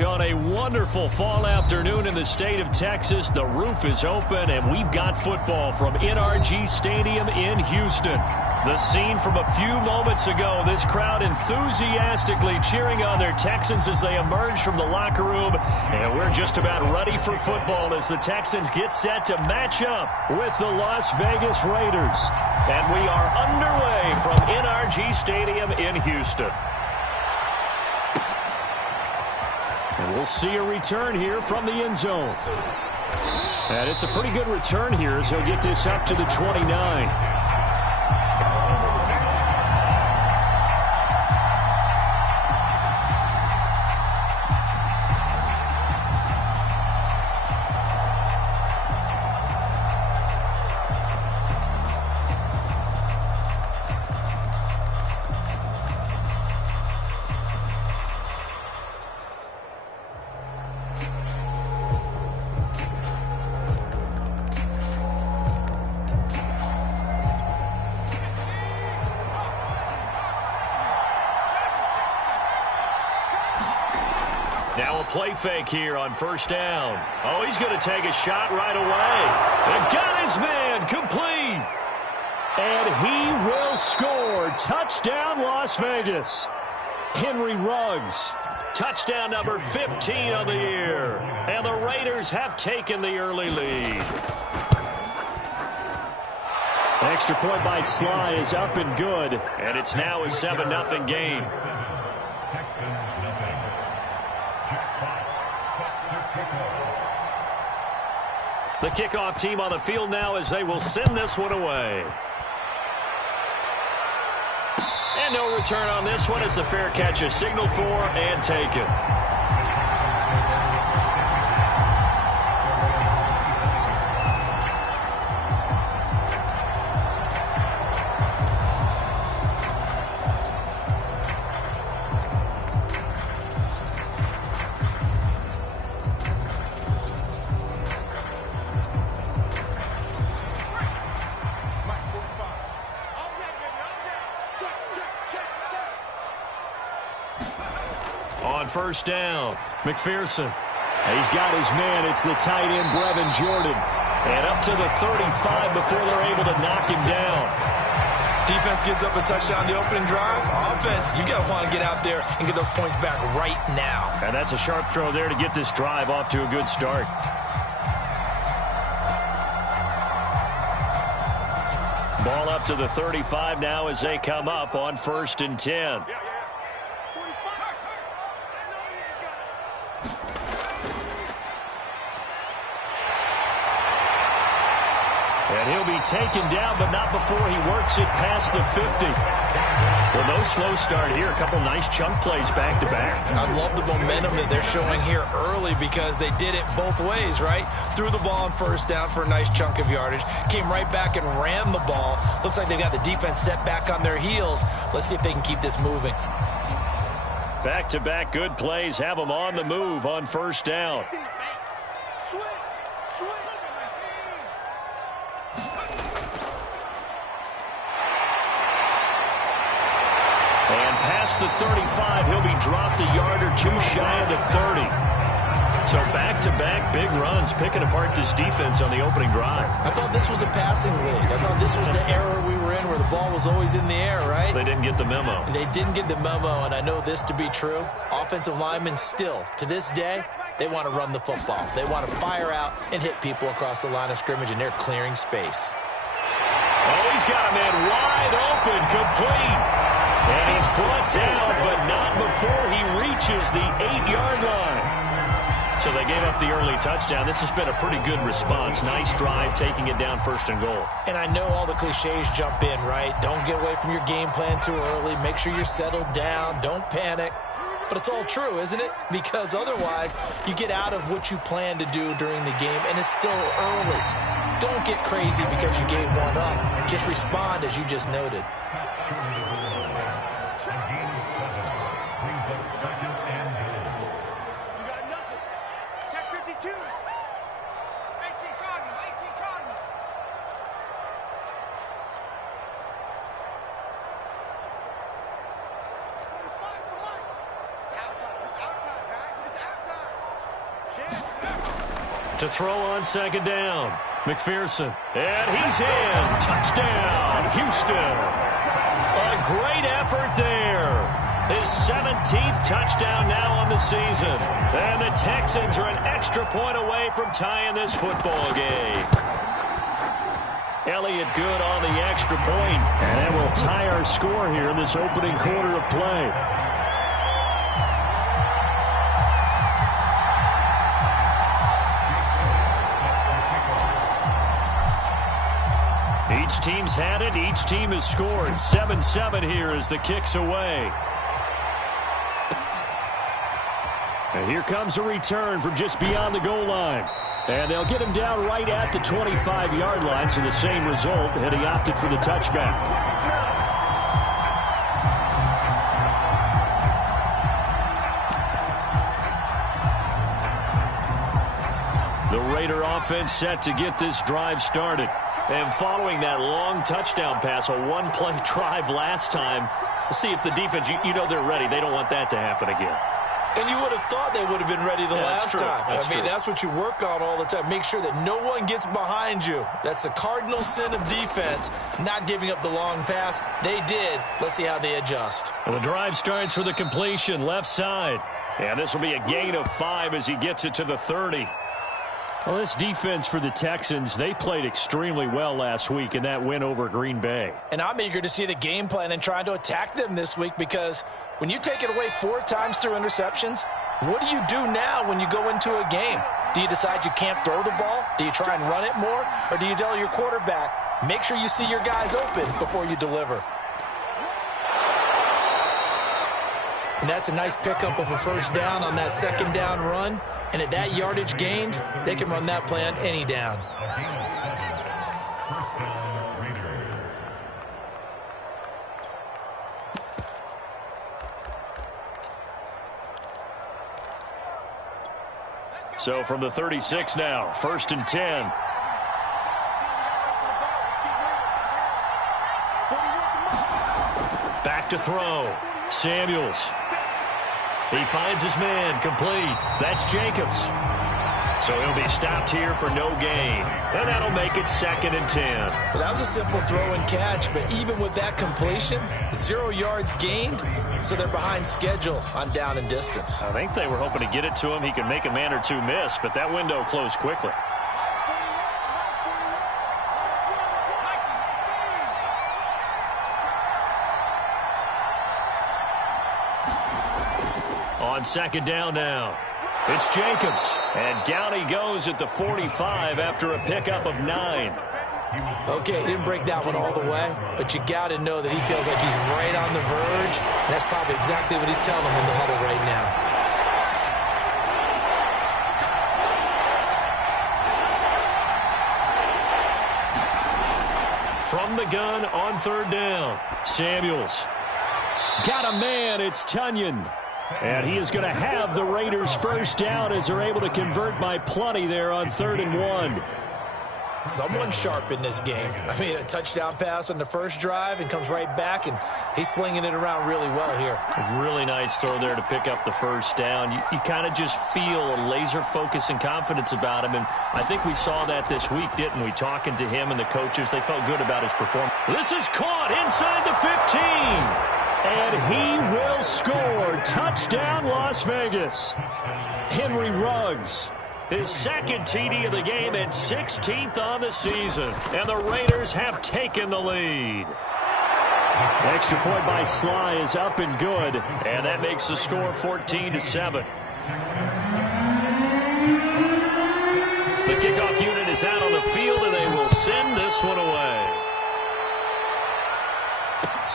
On a wonderful fall afternoon in the state of Texas, the roof is open, and we've got football from NRG Stadium in Houston. The scene from a few moments ago, this crowd enthusiastically cheering on their Texans as they emerge from the locker room, and we're just about ready for football as the Texans get set to match up with the Las Vegas Raiders. And we are underway from NRG Stadium in Houston. And we'll see a return here from the end zone. And it's a pretty good return here as he'll get this up to the 29. Now a play fake here on first down. Oh, he's going to take a shot right away. And got his man complete. And he will score. Touchdown, Las Vegas. Henry Ruggs. Touchdown number 15 of the year. And the Raiders have taken the early lead. Extra point by Sly is up and good. And it's now a 7-0 game. The kickoff team on the field now as they will send this one away. And no return on this one as the fair catch is signaled for and taken. On first down, McPherson. He's got his man. It's the tight end, Brevin Jordan. And up to the 35 before they're able to knock him down. Defense gives up a touchdown the opening drive. Offense, you got to want to get out there and get those points back right now. And that's a sharp throw there to get this drive off to a good start. Ball up to the 35 now as they come up on 1st and 10. And he'll be taken down, but not before he works it past the 50. Well, no slow start here. A couple nice chunk plays back-to-back. I love the momentum that they're showing here early because they did it both ways, right? Threw the ball on first down for a nice chunk of yardage. Came right back and ran the ball. Looks like they've got the defense set back on their heels. Let's see if they can keep this moving. Back-to-back good plays have them on the move on first down. And past the 35, he'll be dropped a yard or two shy of the 30. So back-to-back big runs, picking apart this defense on the opening drive. I thought this was a passing league. I thought this was the era we were in where the ball was always in the air, right? They didn't get the memo. They didn't get the memo, and I know this to be true. Offensive linemen still, to this day, they want to run the football. They want to fire out and hit people across the line of scrimmage, and they're clearing space. Oh, he's got a man wide open, complete. And he's brought down, but not before he reaches the 8-yard line. So they gave up the early touchdown. This has been a pretty good response. Nice drive, taking it down 1st and goal. And I know all the cliches jump in, right? Don't get away from your game plan too early. Make sure you're settled down. Don't panic. But it's all true, isn't it? Because otherwise, you get out of what you plan to do during the game, and it's still early. Don't get crazy because you gave one up. Just respond as you just noted. To throw on second down. McPherson. And he's in. Touchdown, Houston. A great effort there. His 17th touchdown now on the season. And the Texans are an extra point away from tying this football game. Elliott good on the extra point. And that will tie our score here in this opening quarter of play. Each team's had it. Each team has scored. 7-7 here as the kick's away. And here comes a return from just beyond the goal line. And they'll get him down right at the 25-yard line, so the same result, and he opted for the touchback. The Raider offense set to get this drive started. And following that long touchdown pass, a one-play drive last time, let's see if the defense, you know they're ready. They don't want that to happen again. And you would have thought they would have been ready the last time. I mean, that's what you work on all the time. Make sure that no one gets behind you. That's the cardinal sin of defense, not giving up the long pass. They did. Let's see how they adjust. Well, the drive starts for the completion, left side. And this will be a gain of 5 as he gets it to the 30. Well, this defense for the Texans, they played extremely well last week in that win over Green Bay. And I'm eager to see the game plan and trying to attack them this week, because when you take it away 4 times through interceptions, what do you do now when you go into a game? Do you decide you can't throw the ball? Do you try and run it more? Or do you tell your quarterback, make sure you see your guys open before you deliver? And that's a nice pickup of a first down on that second down run. And at that yardage gained, they can run that play on any down. So from the 36 now, 1st and 10. Back to throw. Samuels. He finds his man, complete. That's Jacobs. So he'll be stopped here for no gain. And that'll make it 2nd and 10. Well, that was a simple throw and catch, but even with that completion, 0 yards gained, so they're behind schedule on down and distance. I think they were hoping to get it to him. He could make a man or two miss, but that window closed quickly. On second down now, it's Jacobs. And down he goes at the 45 after a pickup of 9. Okay, he didn't break that one all the way, but you got to know that he feels like he's right on the verge, and that's probably exactly what he's telling him in the huddle right now. From the gun on 3rd down, Samuels. Got a man, it's Tunyon. And he is going to have the Raiders' first down as they're able to convert by plenty there on 3rd and 1. Someone sharp in this game. I mean, a touchdown pass on the first drive and comes right back, and he's flinging it around really well here. A really nice throw there to pick up the first down. You kind of just feel a laser focus and confidence about him, and I think we saw that this week, didn't we? Talking to him and the coaches, they felt good about his performance. This is caught inside the 15. And he will score. Touchdown, Las Vegas. Henry Ruggs, his 2nd TD of the game and 16th on the season. And the Raiders have taken the lead. Extra point by Sly is up and good. And that makes the score 14-7. The kickoff unit is out on the field, and they will send this one away.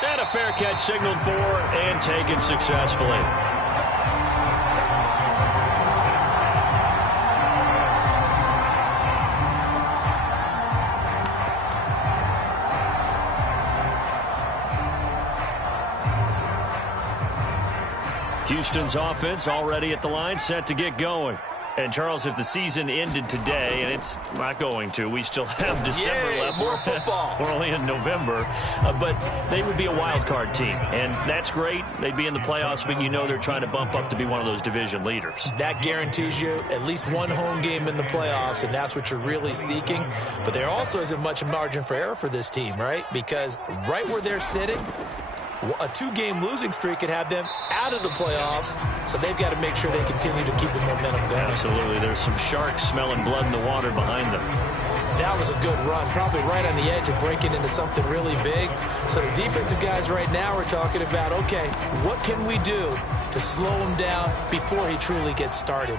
And a fair catch signaled for and taken successfully. Houston's offense already at the line, set to get going. And, Charles, if the season ended today, and it's not going to, we still have December left. More football. We're only in November. But they would be a wild card team. And that's great. They'd be in the playoffs, but you know they're trying to bump up to be one of those division leaders. That guarantees you at least one home game in the playoffs, and that's what you're really seeking. But there also isn't much margin for error for this team, right? Because right where they're sitting, a 2-game losing streak could have them out of the playoffs, so they've got to make sure they continue to keep the momentum going. Absolutely. There's some sharks smelling blood in the water behind them. That was a good run, probably right on the edge of breaking into something really big. So the defensive guys right now are talking about, okay, what can we do to slow him down before he truly gets started?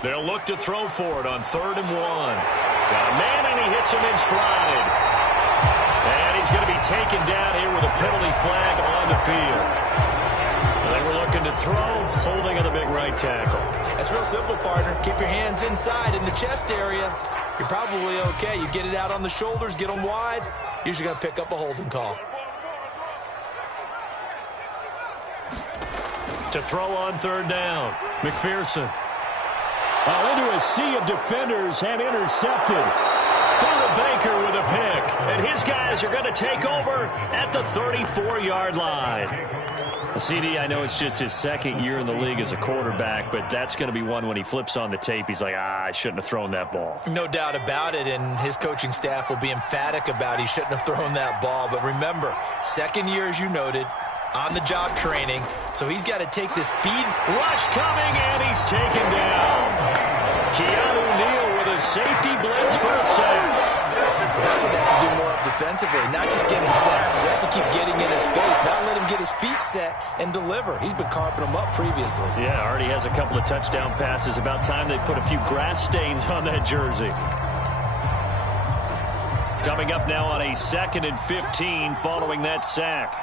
They'll look to throw for it on 3rd and 1. Got a man, and he hits him in stride. And he's going to be taken down here with a penalty flag on the field. So they were looking to throw, holding on the big right tackle. That's real simple, partner. Keep your hands inside in the chest area. You're probably okay. You get it out on the shoulders, get them wide. Usually going to pick up a holding call. To throw on 3rd down, McPherson. Into a sea of defenders and intercepted. Buda Baker with a pick. And his guys are going to take over at the 34-yard line. CD, I know it's just his 2nd year in the league as a quarterback, but that's going to be one when he flips on the tape. He's like, I shouldn't have thrown that ball. No doubt about it, and his coaching staff will be emphatic about he shouldn't have thrown that ball. But remember, 2nd year, as you noted, on-the-job training, so he's got to take this feed. Rush coming, and he's taken down. Keanu Neal with a safety blitz for a sack. That's what they have to do more of defensively, not just getting sacks. We have to keep getting in his face, not let him get his feet set and deliver. He's been carping them up previously. Yeah, already has a couple of touchdown passes. About time they put a few grass stains on that jersey. Coming up now on a 2nd and 15 following that sack.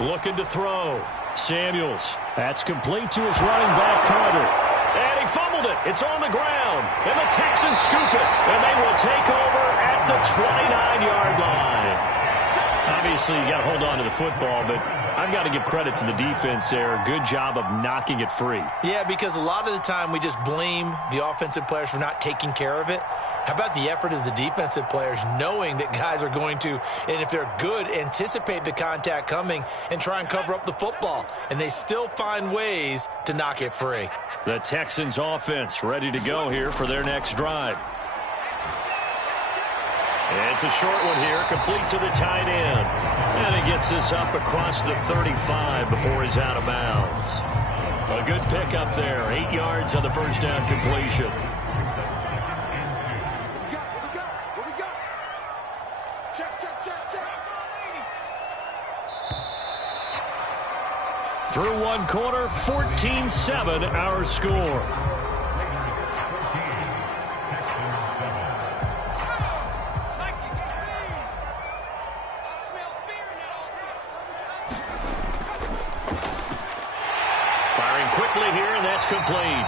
Looking to throw. Samuels. That's complete to his running back, Carter. And he fumbled it. It's on the ground. And the Texans scoop it. And they will take over at the 29-yard line. Obviously, you got to hold on to the football, but I've got to give credit to the defense there. Good job of knocking it free. Yeah, because a lot of the time we just blame the offensive players for not taking care of it. How about the effort of the defensive players knowing that guys are going to, and if they're good, anticipate the contact coming and try and cover up the football. And they still find ways to knock it free. The Texans offense ready to go here for their next drive. It's a short one here, complete to the tight end. And he gets this up across the 35 before he's out of bounds. A good pickup there, 8 yards on the first down completion. Through one quarter, 14-7 our score. Firing quickly here, and that's complete.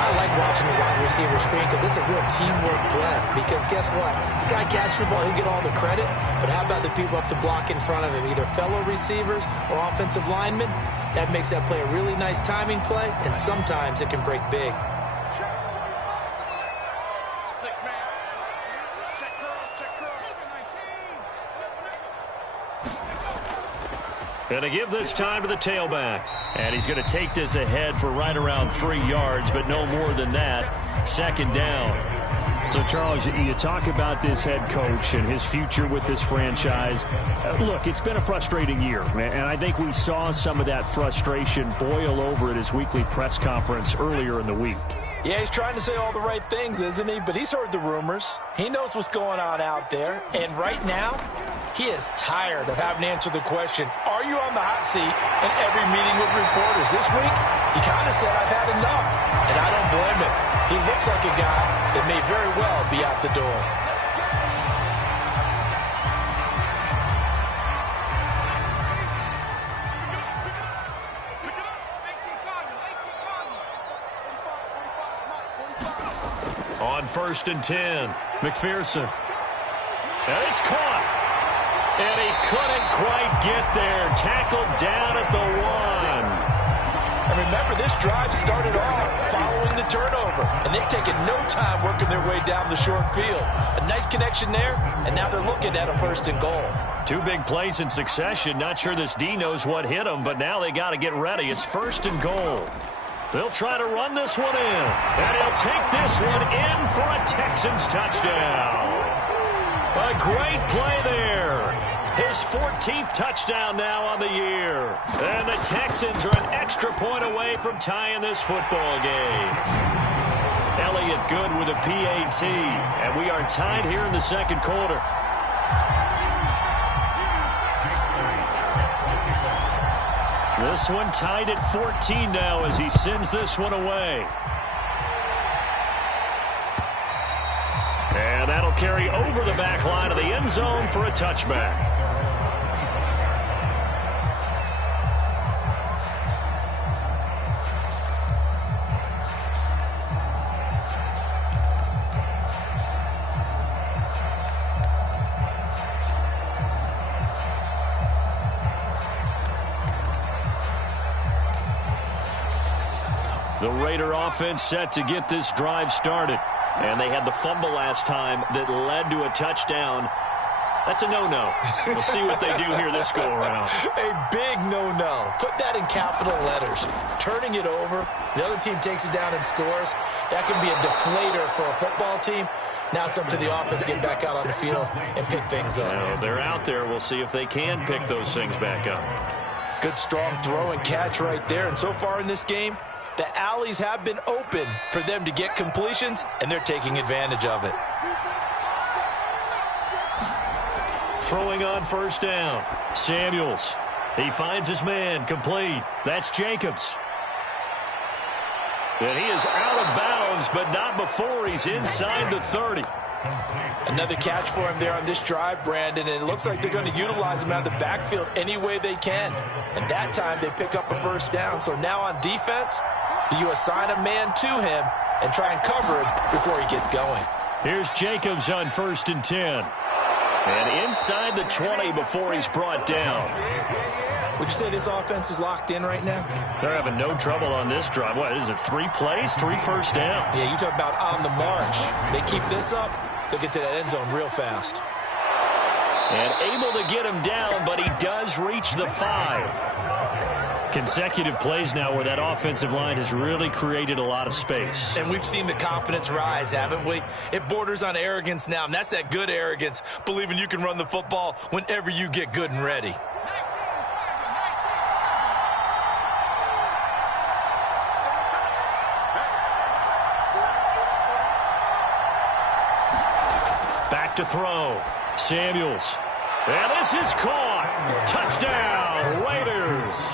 I like watching the wide receiver screen because it's a real teamwork play. Because guess what? The guy catching the ball, he'll get all the credit. But how about the people up to block in front of him, either fellow receivers or offensive linemen? That makes that play a really nice timing play, and sometimes it can break big. Going to give this time to the tailback. And he's going to take this ahead for right around 3 yards, but no more than that. 2nd down. So, Charles, you talk about this head coach and his future with this franchise. Look, it's been a frustrating year, and I think we saw some of that frustration boil over at his weekly press conference earlier in the week. Yeah, he's trying to say all the right things, isn't he? But he's heard the rumors. He knows what's going on out there. And right now, he is tired of having to answer the question, are you on the hot seat in every meeting with reporters? This week, he kind of said, I've had enough. And I don't blame him. He looks like a guy that may very well be out the door. On 1st and 10. McPherson. And it's caught. And he couldn't quite get there. Tackled down at the 1. And remember, this drive started off following the turnover. And they've taken no time working their way down the short field. A nice connection there, and now they're looking at a 1st and goal. 2 big plays in succession. Not sure this D knows what hit him, but now they got to get ready. It's 1st and goal. They'll try to run this one in. And he'll take this one in for a Texans touchdown. A great play there. His 14th touchdown now on the year. And the Texans are an extra point away from tying this football game. Elliott good with a PAT. And we are tied here in the 2nd quarter. This one tied at 14 now as he sends this one away. And that'll carry over the back line of the end zone for a touchback. The Raider offense set to get this drive started. And they had the fumble last time that led to a touchdown. That's a no-no. We'll see what they do here this go-around. A big no-no. Put that in capital letters. Turning it over, the other team takes it down and scores. That can be a deflator for a football team. Now it's up to the offense to get back out on the field and pick things up. Now, they're out there. We'll see if they can pick those things back up. Good, strong throw and catch right there. And so far in this game, the alleys have been open for them to get completions, and they're taking advantage of it. Throwing on 1st down. Samuels. He finds his man. Complete. That's Jacobs. And he is out of bounds, but not before he's inside the 30. Another catch for him there on this drive, Brandon, and it looks like they're going to utilize him out of the backfield any way they can. And that time they pick up a 1st down. So now on defense, do you assign a man to him and try and cover him before he gets going? Here's Jacobs on 1st and 10. And inside the 20 before he's brought down. Would you say this offense is locked in right now? They're having no trouble on this drive. What is it, 3 plays, 3 first downs? Yeah, you talk about on the march. They keep this up, they'll get to that end zone real fast. And able to get him down, but he does reach the 5. Consecutive plays now where that offensive line has really created a lot of space. And we've seen the confidence rise, haven't we? It borders on arrogance now, and that's that good arrogance, believing you can run the football whenever you get good and ready. Back to throw. Samuels. And this is caught. Touchdown, Raiders.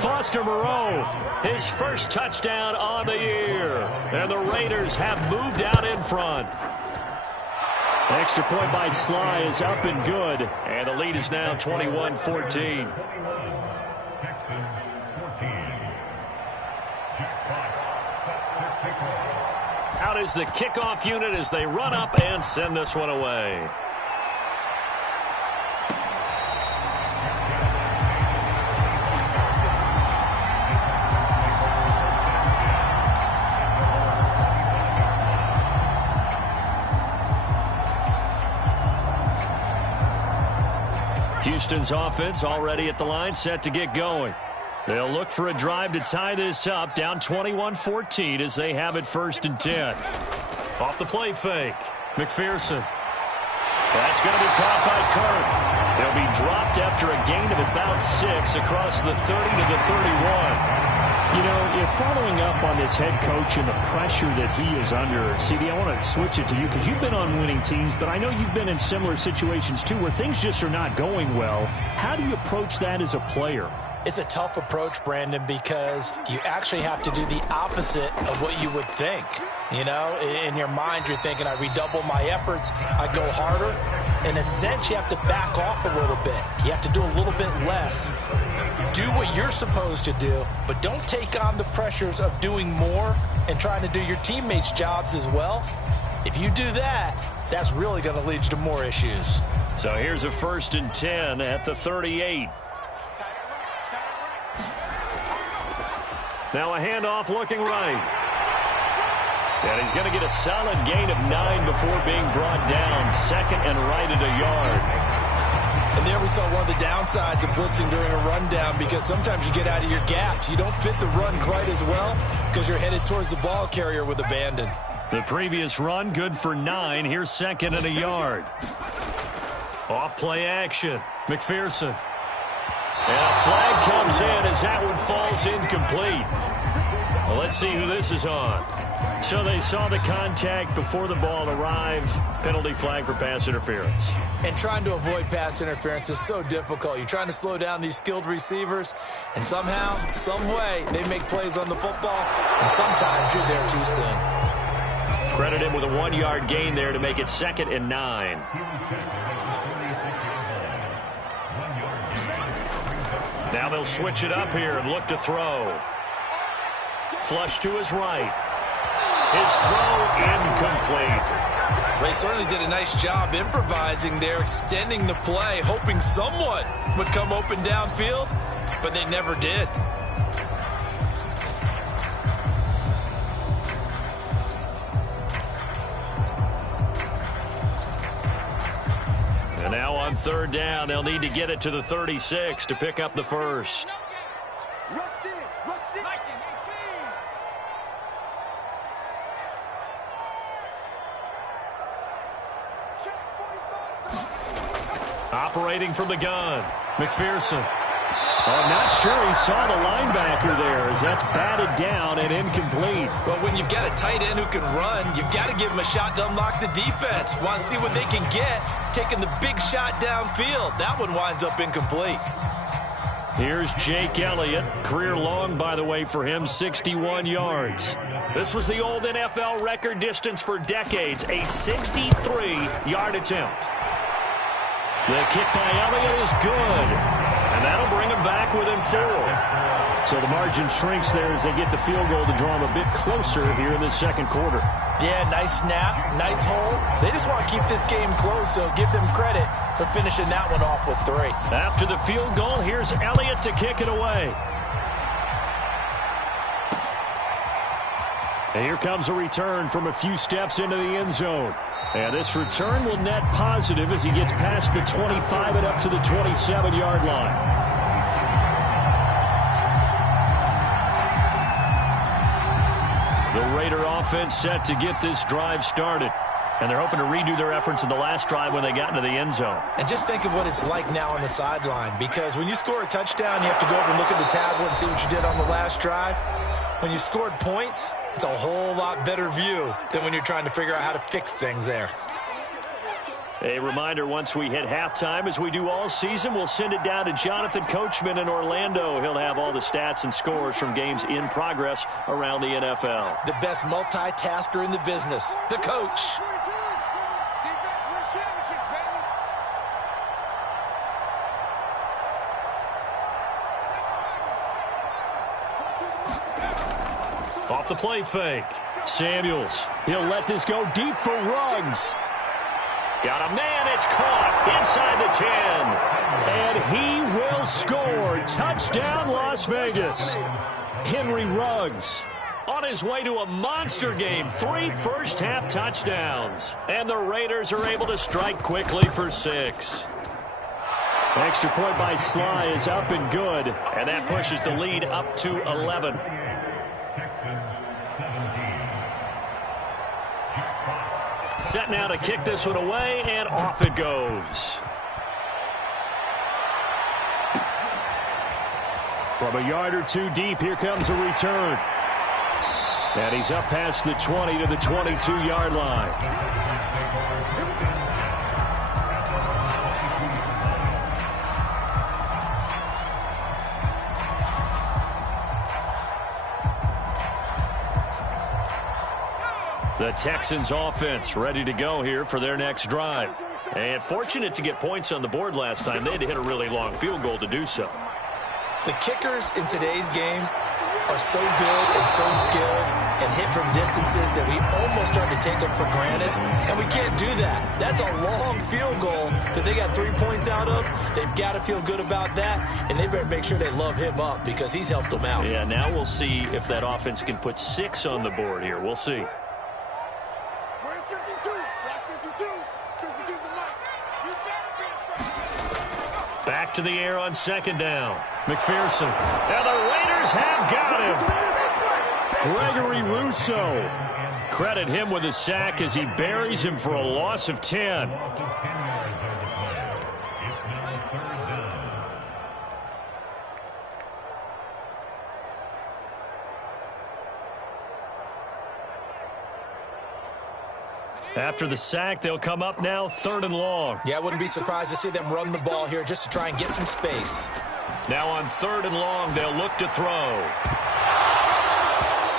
Foster Moreau, his first touchdown on the year. And the Raiders have moved out in front. Extra point by Sly is up and good. And the lead is now 21-14. Out is the kickoff unit as they run up and send this one away. Houston's offense already at the line, set to get going. They'll look for a drive to tie this up, down 21-14 as they have it 1st and 10. Off the play fake, McPherson. That's going to be caught by Kirk. They'll be dropped after a gain of about 6 across the 30 to the 31. You know, if following up on this head coach and the pressure that he is under, CD, I want to switch it to you because you've been on winning teams, but I know you've been in similar situations too where things just are not going well. How do you approach that as a player? It's a tough approach, Brandon, because you actually have to do the opposite of what you would think. You know, in your mind, you're thinking, I redouble my efforts, I go harder. In a sense, you have to back off a little bit. You have to do a little bit less. Do what you're supposed to do, but don't take on the pressures of doing more and trying to do your teammates' jobs as well. If you do that, that's really going to lead you to more issues. So here's a 1st and 10 at the 38. Now a handoff looking right. And he's going to get a solid gain of 9 before being brought down. 2nd and right at a yard. And there we saw one of the downsides of blitzing during a rundown, because sometimes you get out of your gaps. You don't fit the run quite as well because you're headed towards the ball carrier with abandon. The previous run good for 9. Here's 2nd and a yard. Off play action. McPherson. And a flag comes in as that one falls incomplete. Well, let's see who this is on. So they saw the contact before the ball arrived. Penalty flag for pass interference. And trying to avoid pass interference is so difficult. You're trying to slow down these skilled receivers, and somehow, some way, they make plays on the football, and sometimes you're there too soon. Credit him with a 1-yard gain there to make it 2nd and 9. Now they'll switch it up here and look to throw. Flush to his right. His throw incomplete. They certainly did a nice job improvising there, extending the play, hoping someone would come open downfield, but they never did. And now on 3rd down, they'll need to get it to the 36 to pick up the first. Operating from the gun, McPherson. I'm not sure he saw the linebacker there as that's batted down and incomplete. Well, when you've got a tight end who can run, you've got to give him a shot to unlock the defense. Want to see what they can get, taking the big shot downfield. That one winds up incomplete. Here's Jake Elliott. Career long, by the way, for him, 61 yards. This was the old NFL record distance for decades, a 63-yard attempt. The kick by Elliott is good, and that'll bring him back within 4. So the margin shrinks there as they get the field goal to draw them a bit closer here in the 2nd quarter. Yeah, nice snap, nice hole. They just want to keep this game close, so give them credit for finishing that one off with 3. After the field goal, here's Elliott to kick it away. And here comes a return from a few steps into the end zone. And this return will net positive as he gets past the 25 and up to the 27-yard line. The Raider offense set to get this drive started. And they're hoping to redo their efforts in the last drive when they got into the end zone. And just think of what it's like now on the sideline, because when you score a touchdown, you have to go over and look at the tablet and see what you did on the last drive. When you scored points, it's a whole lot better view than when you're trying to figure out how to fix things there. A reminder, once we hit halftime, as we do all season, we'll send it down to Jonathan Coachman in Orlando. He'll have all the stats and scores from games in progress around the NFL. The best multitasker in the business, the coach. Off the play fake. Samuels. He'll let this go deep for Ruggs. Got a man. It's caught inside the 10. And he will score. Touchdown, Las Vegas. Henry Ruggs on his way to a monster game. 3 first-half touchdowns. And the Raiders are able to strike quickly for 6. Extra point by Sly is up and good. And that pushes the lead up to 11. Set now to kick this one away, and off it goes. From a yard or 2 deep, here comes a return. And he's up past the 20 to the 22-yard line. The Texans offense ready to go here for their next drive. And fortunate to get points on the board last time. They had to hit a really long field goal to do so. The kickers in today's game are so good and so skilled and hit from distances that we almost start to take them for granted, and we can't do that. That's a long field goal that they got 3 points out of. They've got to feel good about that, and they better make sure they love him up because he's helped them out. Yeah, now we'll see if that offense can put 6 on the board here. We'll see. Where's 52? That's 52. 52's the mark. Back to the air on second down. McPherson. And the Raiders have got him. Gregory Rousseau. Credit him with a sack as he buries him for a loss of 10. After the sack, they'll come up now 3rd and long. Yeah, I wouldn't be surprised to see them run the ball here just to try and get some space. Now on 3rd and long, they'll look to throw.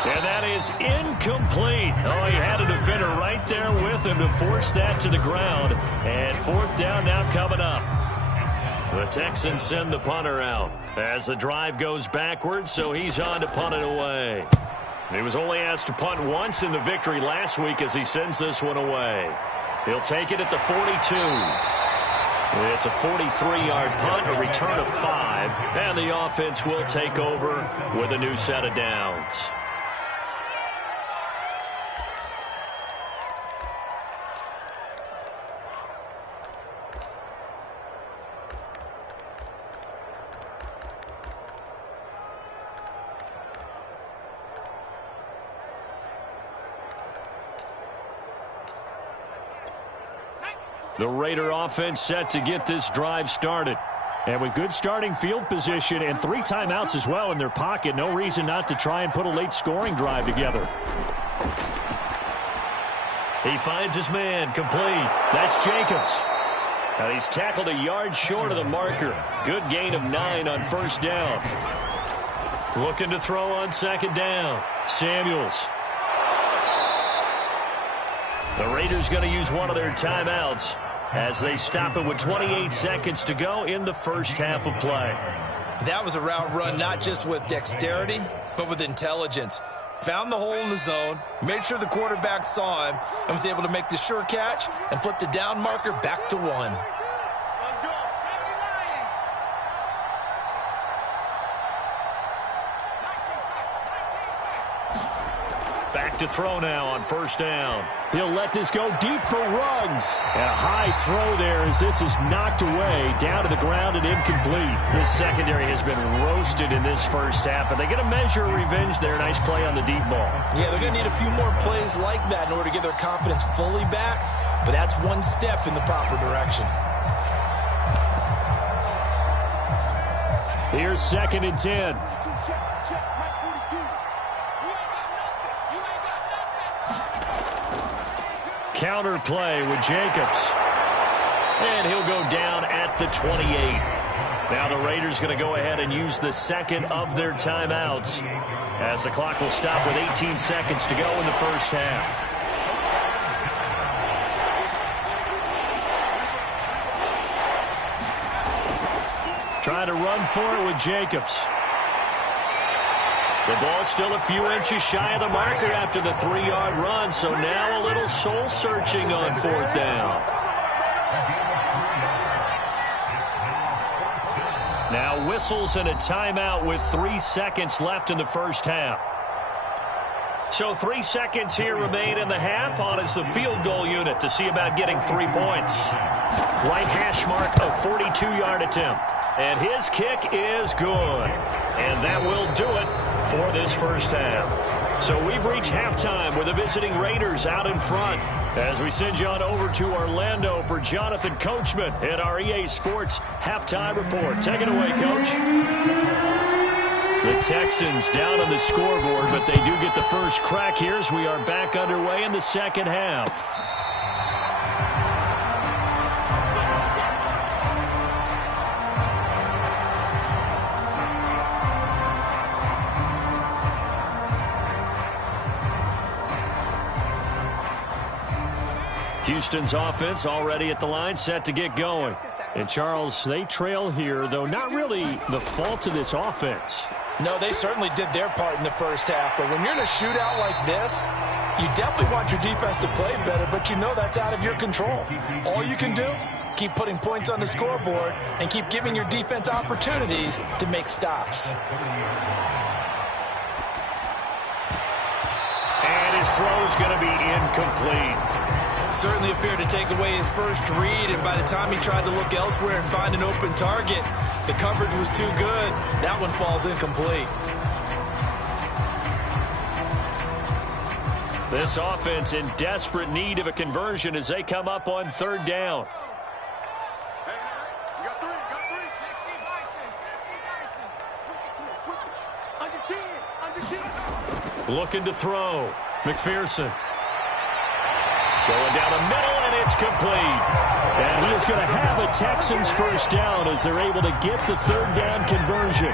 And that is incomplete. Oh, he had a defender right there with him to force that to the ground. And 4th down now coming up. The Texans send the punter out as the drive goes backwards, so he's on to punt it away. He was only asked to punt once in the victory last week as he sends this one away. He'll take it at the 42. It's a 43-yard punt, a return of 5, and the offense will take over with a new set of downs. The Raider offense set to get this drive started. And with good starting field position and 3 timeouts as well in their pocket, no reason not to try and put a late scoring drive together. He finds his man, complete. That's Jacobs. And he's tackled a yard short of the marker. Good gain of 9 on 1st down. Looking to throw on 2nd down. Samuels. The Raiders going to use one of their timeouts as they stop it with 28 seconds to go in the first half of play. That was a route run not just with dexterity, but with intelligence. Found the hole in the zone, made sure the quarterback saw him, and was able to make the sure catch and flip the down marker back to 1. Back to throw now on 1st down. He'll let this go deep for Ruggs. And a high throw there as this is knocked away, down to the ground and incomplete. This secondary has been roasted in this first half, but they get a measure of revenge there. Nice play on the deep ball. Yeah, they're going to need a few more plays like that in order to get their confidence fully back, but that's one step in the proper direction. Here's 2nd and 10. Counter play with Jacobs. And he'll go down at the 28. Now the Raiders going to go ahead and use the 2nd of their timeouts as the clock will stop with 18 seconds to go in the first half. Trying to run for it with Jacobs. The ball still a few inches shy of the marker after the 3-yard run, so now a little soul-searching on 4th down. Now whistles and a timeout with 3 seconds left in the first half. So 3 seconds here remain in the half. On is the field goal unit to see about getting 3 points. Right hash mark, a 42-yard attempt. And his kick is good. And that will do it for this first half. So we've reached halftime with the visiting Raiders out in front. As we send you on over to Orlando for Jonathan Coachman in our EA Sports Halftime Report. Take it away, Coach. The Texans down on the scoreboard, but they do get the first crack here as we are back underway in the second half. Houston's offense already at the line, set to get going. And, Charles, they trail here, though not really the fault of this offense. No, they certainly did their part in the first half. But when you're in a shootout like this, you definitely want your defense to play better, but you know that's out of your control. All you can do, keep putting points on the scoreboard and keep giving your defense opportunities to make stops. And his throw's going to be incomplete. Certainly appeared to take away his first read, and by the time he tried to look elsewhere and find an open target, the coverage was too good. That one falls incomplete. This offense in desperate need of a conversion as they come up on third down. Hey, you got three, you got three. 60 Switch it. Under 10. Looking to throw. McPherson. Going down the middle, and it's complete. And he is going to have the Texans first down as they're able to get the third down conversion.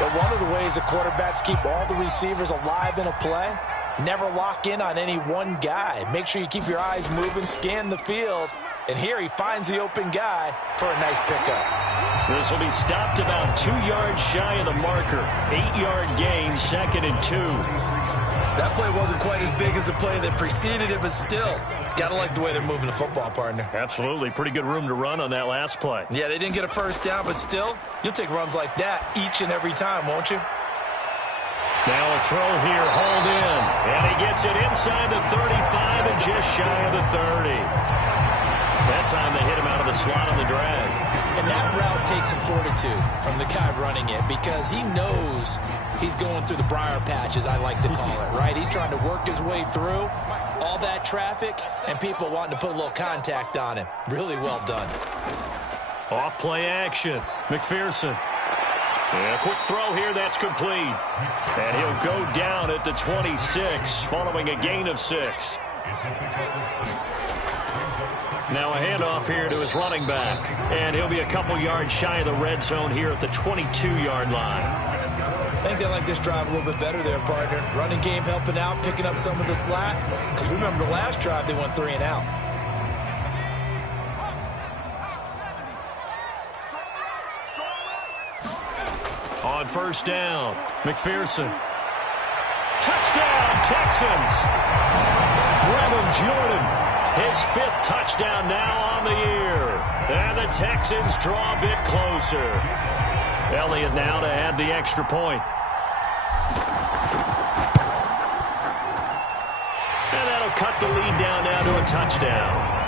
But one of the ways the quarterbacks keep all the receivers alive in a play, never lock in on any one guy. Make sure you keep your eyes moving, scan the field. And here he finds the open guy for a nice pickup. This will be stopped about 2 yards shy of the marker. 8-yard gain, 2nd and 2. That play wasn't quite as big as the play that preceded it, but still, gotta like the way they're moving the football, partner. Absolutely. Pretty good room to run on that last play. Yeah, they didn't get a first down, but still, you'll take runs like that each and every time, won't you? Now a throw here, hauled in. And he gets it inside the 35 and just shy of the 30. That time they hit him out of the slot on the drag. And that route takes some fortitude from the guy running it because he knows he's going through the briar patch, as I like to call it, right? He's trying to work his way through all that traffic and people wanting to put a little contact on him. Really well done. Off play action. McPherson. And a quick throw here, that's complete. And he'll go down at the 26 following a gain of 6. Now a handoff here to his running back. And he'll be a couple yards shy of the red zone here at the 22-yard line. I think they like this drive a little bit better there, partner. Running game helping out, picking up some of the slack. Because remember the last drive, they went 3 and out. On first down, McPherson. Touchdown, Texans. Brevin Jordan. His 5th touchdown now on the year. And the Texans draw a bit closer. Elliott now to add the extra point. And that'll cut the lead down now to a touchdown.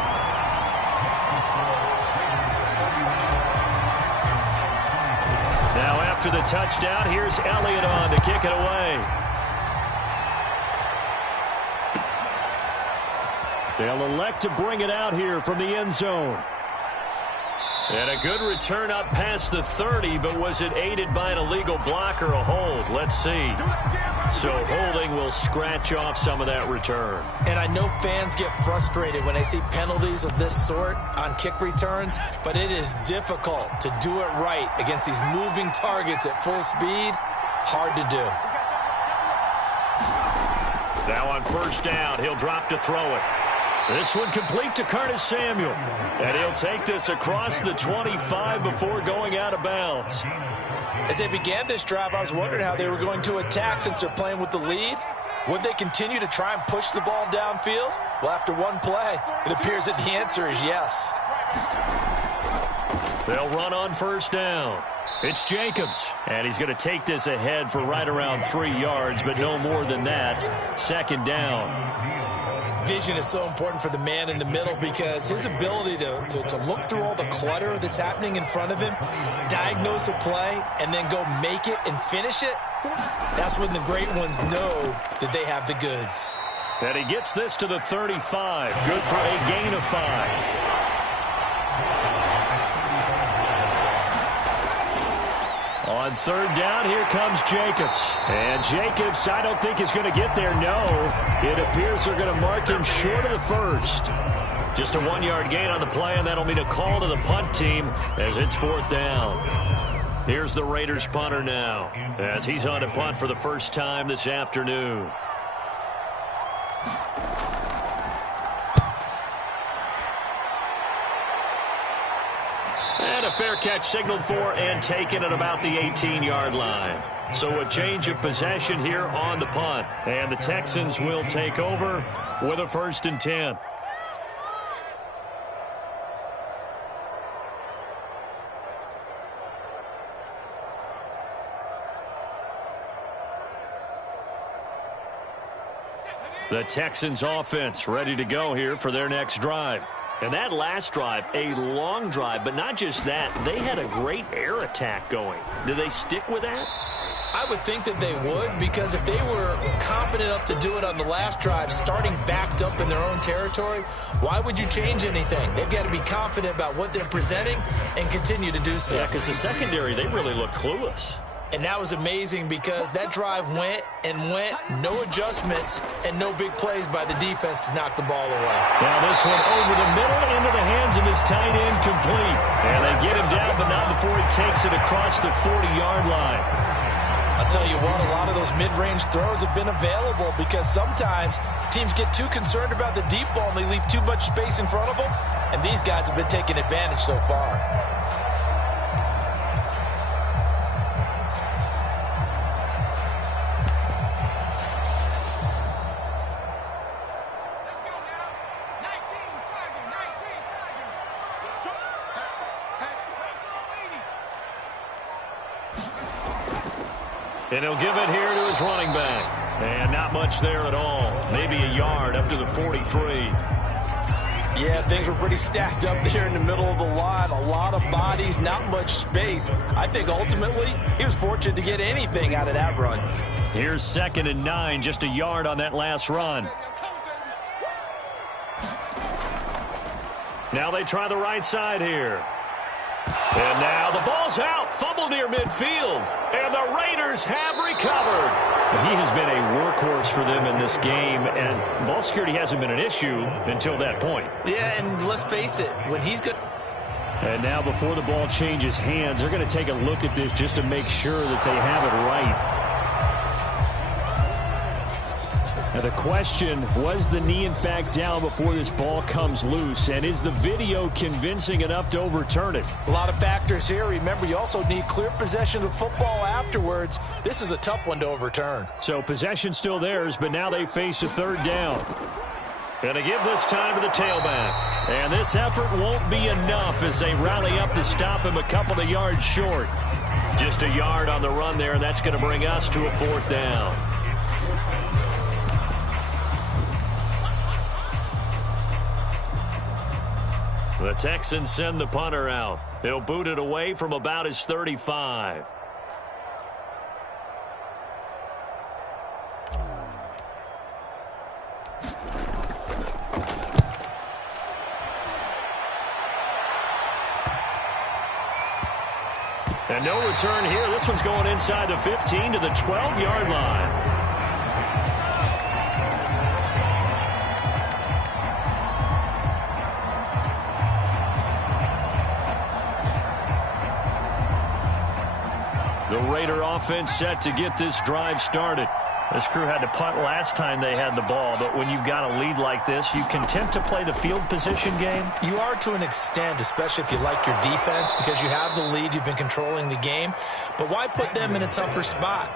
Now after the touchdown, here's Elliott on to kick it away. They'll elect to bring it out here from the end zone. And a good return up past the 30, but was it aided by an illegal block or a hold? Let's see. So holding will scratch off some of that return. And I know fans get frustrated when they see penalties of this sort on kick returns, but it is difficult to do it right against these moving targets at full speed. Hard to do. Now on first down, he'll drop to throw it. This one complete to Curtis Samuel. And he'll take this across the 25 before going out of bounds. As they began this drive, I was wondering how they were going to attack since they're playing with the lead. Would they continue to try and push the ball downfield? Well, after one play, it appears that the answer is yes. They'll run on first down. It's Jacobs. And he's going to take this ahead for right around 3 yards, but no more than that. 2nd down. Vision is so important for the man in the middle because his ability to look through all the clutter that's happening in front of him, diagnose a play, and then go make it and finish it, that's when the great ones know that they have the goods. And he gets this to the 35. Good for a gain of 5. On third down, here comes Jacobs. And Jacobs, I don't think is going to get there, no. It appears they're going to mark him short of the first. Just a 1-yard gain on the play, and that'll mean a call to the punt team as it's 4th down. Here's the Raiders punter now as he's on to punt for the first time this afternoon. fair catch signaled for and taken at about the 18-yard line. So a change of possession here on the punt. And the Texans will take over with a 1st and 10. The Texans offense ready to go here for their next drive. And that last drive, a long drive, but not just that. They had a great air attack going. Do they stick with that? I would think that they would, because if they were confident enough to do it on the last drive, starting backed up in their own territory, why would you change anything? They've got to be confident about what they're presenting and continue to do so. Yeah, because the secondary, they really look clueless. And that was amazing because that drive went and went, no adjustments and no big plays by the defense to knock the ball away. Now this one over the middle into the hands of his tight end, complete. And they get him down, but not before he takes it across the 40-yard line. I'll tell you what, a lot of those mid-range throws have been available because sometimes teams get too concerned about the deep ball and they leave too much space in front of them. And these guys have been taking advantage so far. And he'll give it here to his running back. And not much there at all. Maybe a yard up to the 43. Yeah, things were pretty stacked up there in the middle of the line. A lot of bodies, not much space. I think ultimately he was fortunate to get anything out of that run. Here's 2nd and 9, just a yard on that last run. Now they try the right side here. And now the ball's out. Fumble near midfield. And the Raiders have recovered. He has been a workhorse for them in this game, and ball security hasn't been an issue until that point. Yeah, and let's face it, when he's good. And now before the ball changes hands, they're going to take a look at this just to make sure that they have it right. Now the question, was the knee in fact down before this ball comes loose? And is the video convincing enough to overturn it? A lot of factors here. Remember, you also need clear possession of football afterwards. This is a tough one to overturn. So possession still theirs, but now they face a 3rd down. Going to give this time to the tailback. And this effort won't be enough as they rally up to stop him a couple of yards short. Just a yard on the run there, and that's going to bring us to a 4th down. The Texans send the punter out. He'll boot it away from about his 35. And no return here. This one's going inside the 15 to the 12-yard line. The Raider offense set to get this drive started. This crew had to punt last time they had the ball, but when you've got a lead like this, you content to play the field position game? You are to an extent, especially if you like your defense, because you have the lead, you've been controlling the game. But why put them in a tougher spot?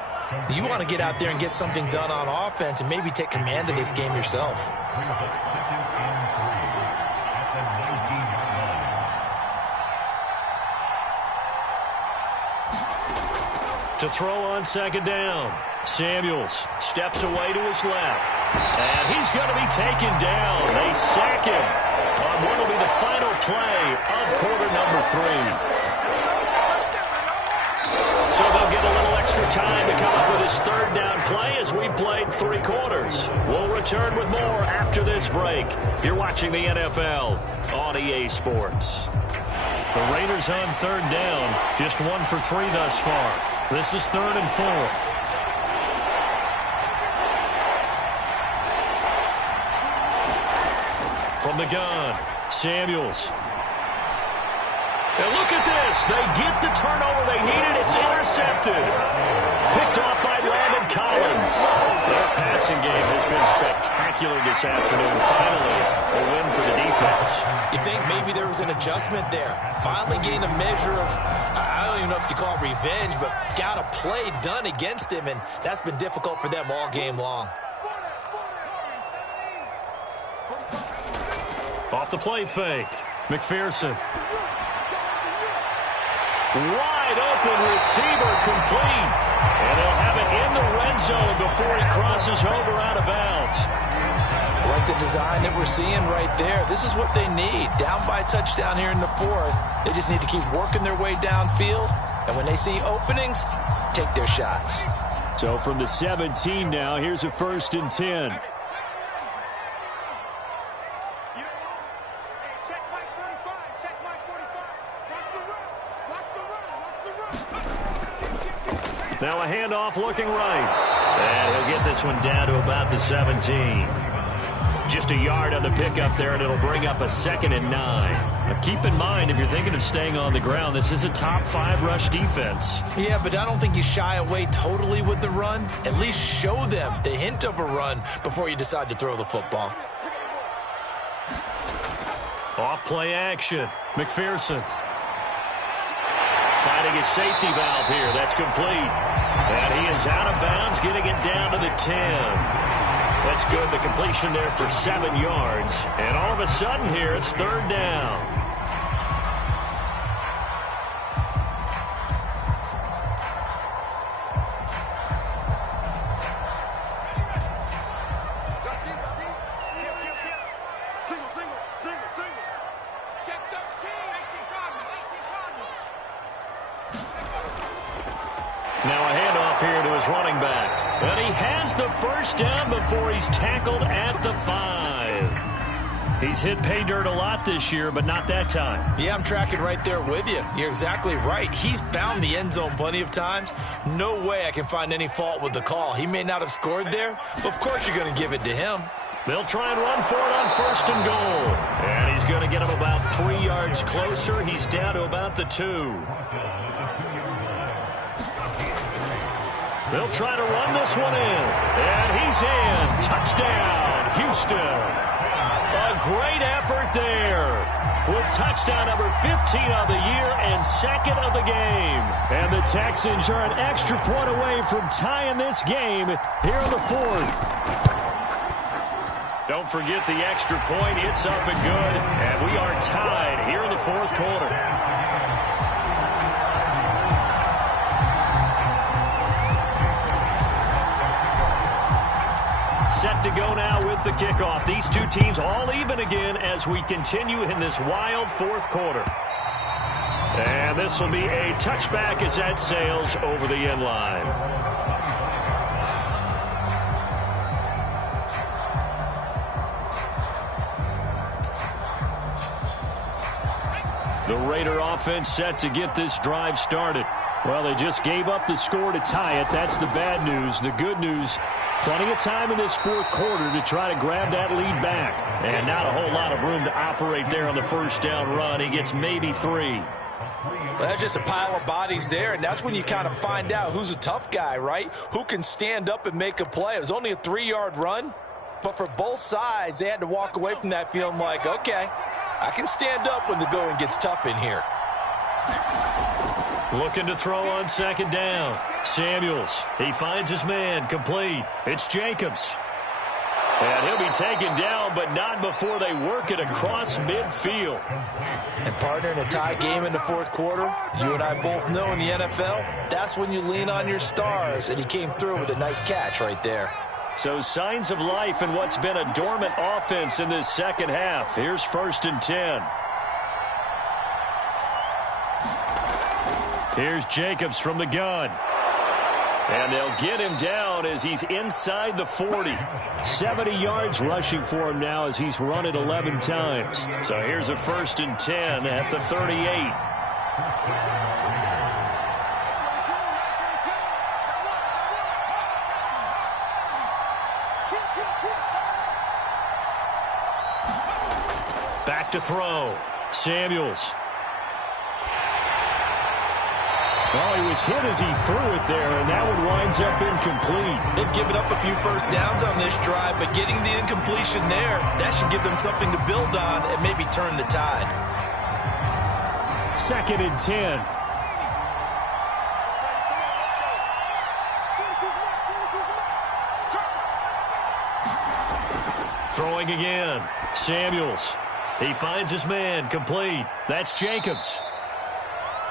You want to get out there and get something done on offense and maybe take command of this game yourself. To throw on 2nd down. Samuels steps away to his left. And he's going to be taken down. They sack him on what will be the final play of quarter number 3. So they'll get a little extra time to come up with his 3rd down play as we've played 3 quarters. We'll return with more after this break. You're watching the NFL on EA Sports. The Raiders on 3rd down. Just 1 for 3 thus far. This is 3rd and 4. From the gun, Samuels. And look at this. They get the turnover they needed. It's intercepted. Picked off by Landon Collins. Their passing game has been spectacular this afternoon. Finally, a win for the defense. defense. You think maybe there was an adjustment there. Finally gained a measure of, I don't even know if you call it revenge, but got a play done against him, and that's been difficult for them all game long. Off the play fake. McPherson. Wide open receiver complete. And they'll have it in the red zone before he crosses over out of bounds. Like the design that we're seeing right there. This is what they need. Down by a touchdown here in the fourth. They just need to keep working their way downfield. And when they see openings, take their shots. So from the 17 now, here's a 1st and 10. Now a handoff looking right. And he'll get this one down to about the 17. Just a yard on the pickup there, and it'll bring up a 2nd and 9. Now keep in mind, if you're thinking of staying on the ground, this is a top 5 rush defense. Yeah, but I don't think you shy away totally with the run. At least show them the hint of a run before you decide to throw the football. Off play action. McPherson. Finding his safety valve here. That's complete. And he is out of bounds, getting it down to the 10. That's good. The completion there for 7 yards. And all of a sudden here, it's 3rd down. Now a handoff here to his running back. And he has the 1st down before he's tackled at the 5. He's hit pay dirt a lot this year, but not that time. Yeah, I'm tracking right there with you. You're exactly right. He's found the end zone plenty of times. No way I can find any fault with the call. He may not have scored there, but of course you're going to give it to him. They'll try and run for it on 1st and goal. And he's going to get him about 3 yards closer. He's down to about the 2. They'll try to run this one in. And he's in. Touchdown, Houston. A great effort there. With touchdown number 15 of the year and 2nd of the game. And the Texans are an extra point away from tying this game here in the 4th. Don't forget the extra point. It's up and good. And we are tied here in the 4th quarter. Set to go now with the kickoff. These two teams all even again as we continue in this wild 4th quarter. And this will be a touchback as that sails over the end line. The Raider offense set to get this drive started. Well, they just gave up the score to tie it. That's the bad news. The good news, plenty of time in this 4th quarter to try to grab that lead back. And not a whole lot of room to operate there on the 1st down run. He gets maybe 3. Well, that's just a pile of bodies there, and that's when you kind of find out who's a tough guy, right? Who can stand up and make a play. It was only a 3-yard run, but for both sides, they had to walk away from that feeling like, okay, I can stand up when the going gets tough in here. Looking to throw on 2nd down. Samuels, he finds his man, complete. It's Jacobs. And he'll be taken down, but not before they work it across midfield. And partner, in a tie game in the 4th quarter, you and I both know in the NFL, that's when you lean on your stars, and he came through with a nice catch right there. So signs of life in what's been a dormant offense in this 2nd half. Here's 1st and 10. Here's Jacobs from the gun. And they'll get him down as he's inside the 40. 70 yards rushing for him now as he's run it 11 times. So here's a 1st and 10 at the 38. Back to throw. Samuels. Well, he was hit as he threw it there, and that one winds up incomplete. They've given up a few first downs on this drive, but getting the incompletion there, that should give them something to build on and maybe turn the tide. 2nd and 10. Throwing again. Samuels. He finds his man. Complete. That's Jacobs.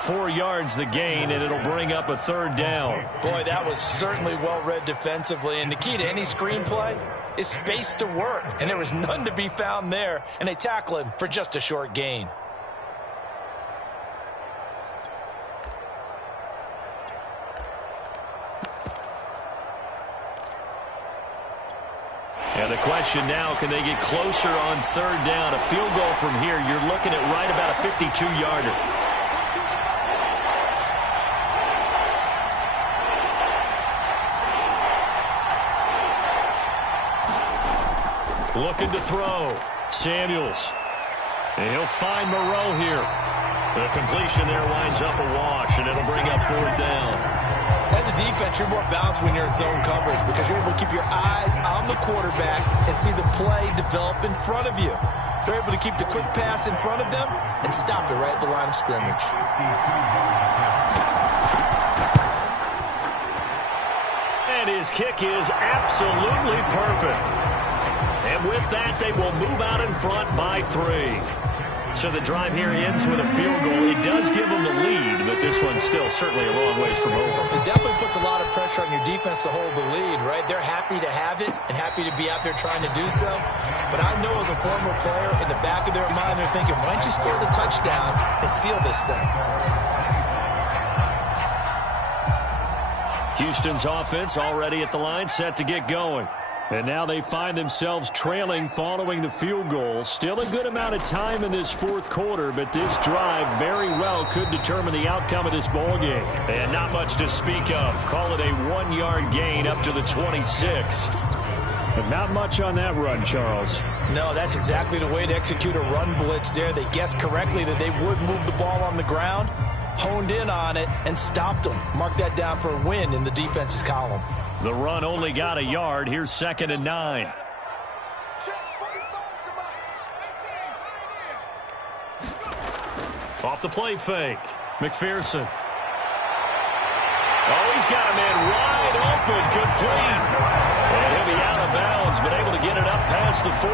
4 yards the gain, and it'll bring up a 3rd down. Boy, that was certainly well-read defensively, and the key to any screenplay is space to work, and there was none to be found there, and they tackle him for just a short gain. And the question now, can they get closer on 3rd down? A field goal from here, you're looking at right about a 52-yarder. Looking to throw. Samuels. And he'll find Moreau here. The completion there winds up a wash, and it'll bring up 4th down. As a defense, you're more balanced when you're in zone coverage because you're able to keep your eyes on the quarterback and see the play develop in front of you. They're able to keep the quick pass in front of them and stop it right at the line of scrimmage. And his kick is absolutely perfect. And with that, they will move out in front by 3. So the drive here ends with a field goal. It does give them the lead, but this one's still certainly a long ways from over. It definitely puts a lot of pressure on your defense to hold the lead, right? They're happy to have it and happy to be out there trying to do so. But I know as a former player, in the back of their mind, they're thinking, why don't you score the touchdown and seal this thing? Houston's offense already at the line, set to get going. And now they find themselves trailing following the field goal. Still a good amount of time in this 4th quarter, but this drive very well could determine the outcome of this ball game. And not much to speak of. Call it a 1-yard gain up to the 26. But not much on that run, Charles. No, that's exactly the way to execute a run blitz there. They guessed correctly that they would move the ball on the ground, honed in on it, and stopped them. Mark that down for a win in the defense's column. The run only got a yard. Here's 2nd and 9. Off the play fake. McPherson. Oh, he's got a man wide open. Complete. And he'll be out of bounds, but able to get it up past the 45.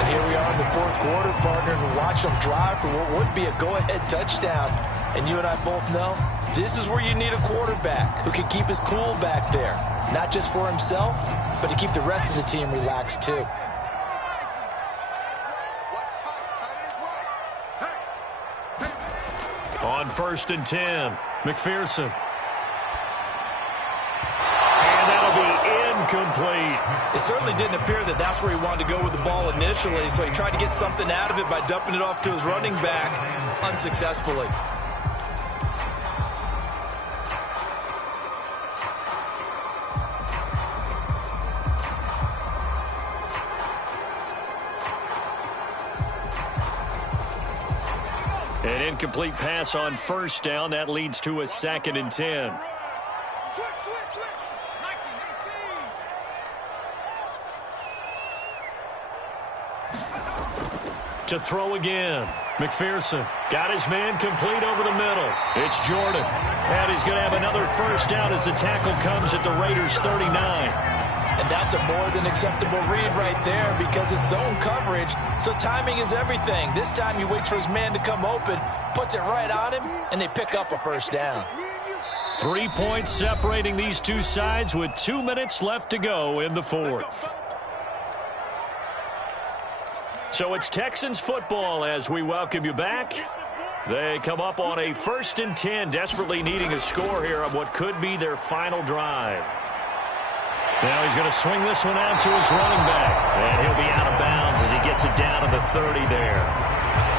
And here we are in the 4th quarter, partner, and watch them drive for what would be a go-ahead touchdown. And you and I both know this is where you need a quarterback who can keep his cool back there. Not just for himself, but to keep the rest of the team relaxed too. On 1st and 10, McPherson. And that'll be incomplete. It certainly didn't appear that that's where he wanted to go with the ball initially, so he tried to get something out of it by dumping it off to his running back unsuccessfully. An incomplete pass on 1st down. That leads to a 2nd and 10. To throw again. McPherson got his man complete over the middle. It's Jordan. And he's going to have another 1st down as the tackle comes at the Raiders' 39. And that's a more than acceptable read right there because it's zone coverage, so timing is everything. This time he waits for his man to come open, puts it right on him, and they pick up a 1st down. 3 points separating these two sides with 2 minutes left to go in the 4th. So it's Texans football as we welcome you back. They come up on a 1st and 10, desperately needing a score here on what could be their final drive. Now he's going to swing this one out to his running back. And he'll be out of bounds as he gets it down to the 30 there.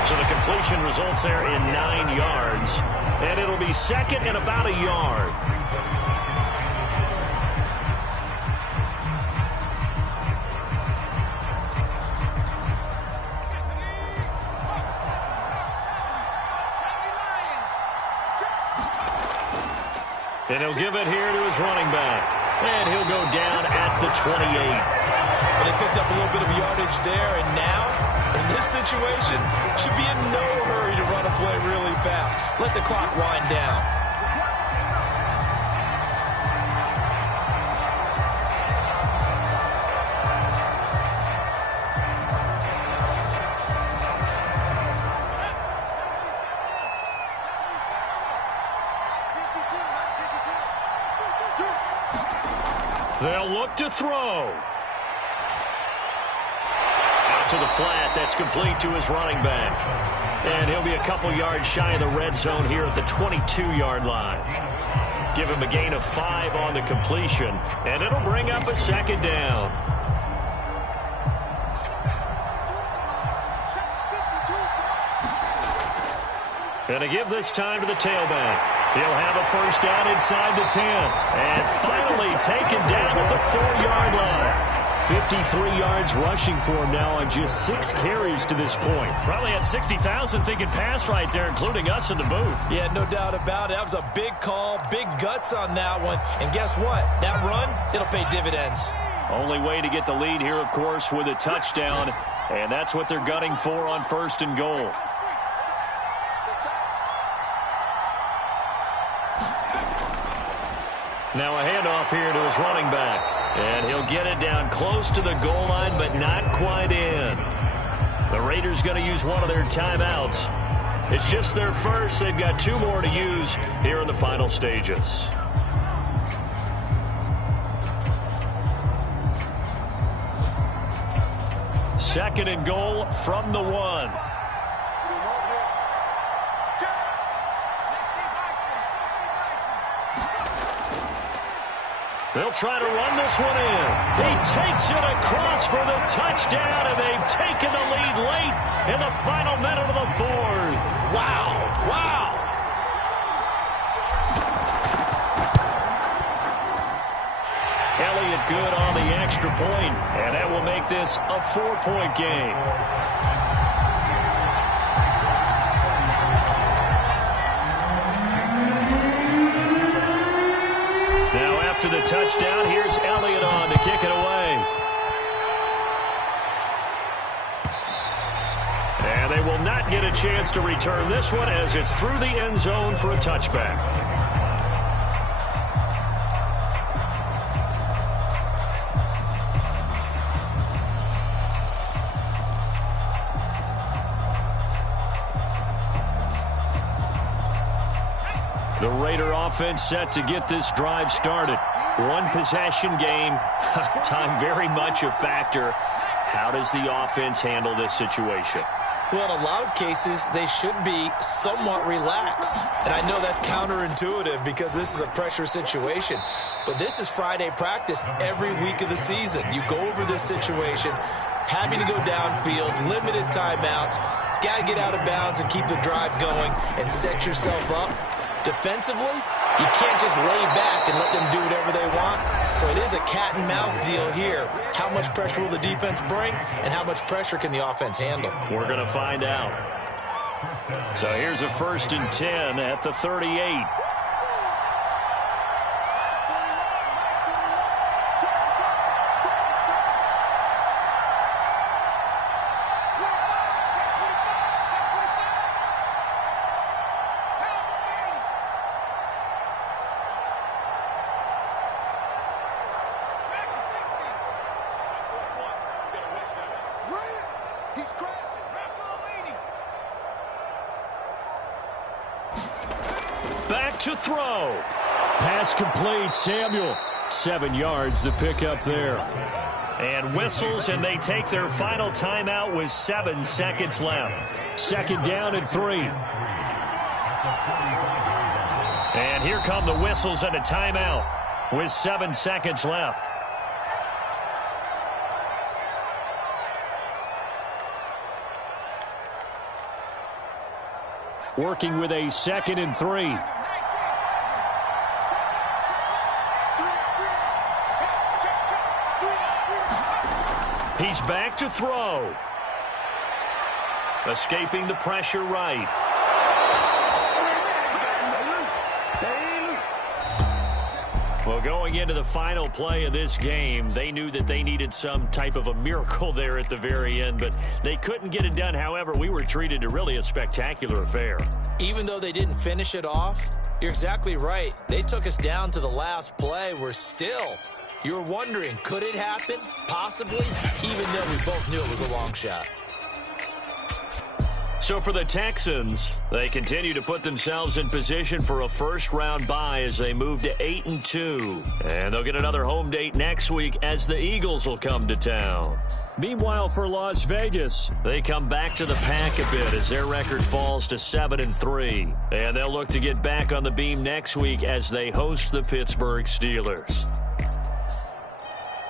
So the completion results there in 9 yards. And it'll be 2nd and about a yard. And he'll give it here to his running back. And he'll go down at the 28. Well, they picked up a little bit of yardage there, and now, in this situation, should be in no hurry to run a play really fast. Let the clock wind down. They'll look to throw. Out to the flat. That's complete to his running back. And he'll be a couple yards shy of the red zone here at the 22-yard line. Give him a gain of 5 on the completion, and it'll bring up a second down. Gonna give this time to the tailback. He'll have a first down inside the 10. And finally taken down at the 4-yard line. 53 yards rushing for him now on just 6 carries to this point. Probably had 60,000 thinking pass right there, including us in the booth. Yeah, no doubt about it. That was a big call, big guts on that one. And guess what? That run, it'll pay dividends. Only way to get the lead here, of course, with a touchdown. And that's what they're gunning for on 1st and goal. Now a handoff here to his running back. And he'll get it down close to the goal line, but not quite in. The Raiders going to use one of their timeouts. It's just their first. They've got 2 more to use here in the final stages. Second and goal from the 1. They'll try to run this one in. He takes it across for the touchdown, and they've taken the lead late in the final minute of the 4th. Wow, wow. Elliott good on the extra point, and that will make this a 4-point game. After the touchdown, here's Elliott on to kick it away. And they will not get a chance to return this one as it's through the end zone for a touchback. The Raider offense set to get this drive started. 1 possession game. Time very much a factor. How does the offense handle this situation? Well, in a lot of cases, they should be somewhat relaxed. And I know that's counterintuitive because this is a pressure situation. But this is Friday practice every week of the season. You go over this situation, having to go downfield, limited timeouts, got to get out of bounds and keep the drive going and set yourself up. Defensively, you can't just lay back and let them do whatever they want. So it is a cat and mouse deal here. How much pressure will the defense bring, and how much pressure can the offense handle? We're going to find out. So here's a 1st and 10 at the 38. Back to throw. Pass complete. Samuel. 7 yards the pickup there. And whistles, and they take their final timeout with 7 seconds left. 2nd down and 3. And here come the whistles and a timeout with 7 seconds left. Working with a 2nd and 3. He's back to throw. Escaping the pressure right. into the final play of this game. They knew that they needed some type of a miracle there at the very end, but they couldn't get it done. However, we were treated to really a spectacular affair. Even though they didn't finish it off, you're exactly right. They took us down to the last play. We're still, you were wondering, could it happen? Possibly, even though we both knew it was a long shot. So for the Texans, they continue to put themselves in position for a first-round bye as they move to 8-2. And they'll get another home date next week as the Eagles will come to town. Meanwhile, for Las Vegas, they come back to the pack a bit as their record falls to 7-3. And they'll look to get back on the beam next week as they host the Pittsburgh Steelers.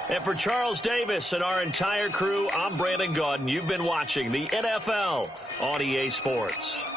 And for Charles Davis and our entire crew, I'm Brandon Gaudin. You've been watching the NFL on EA Sports.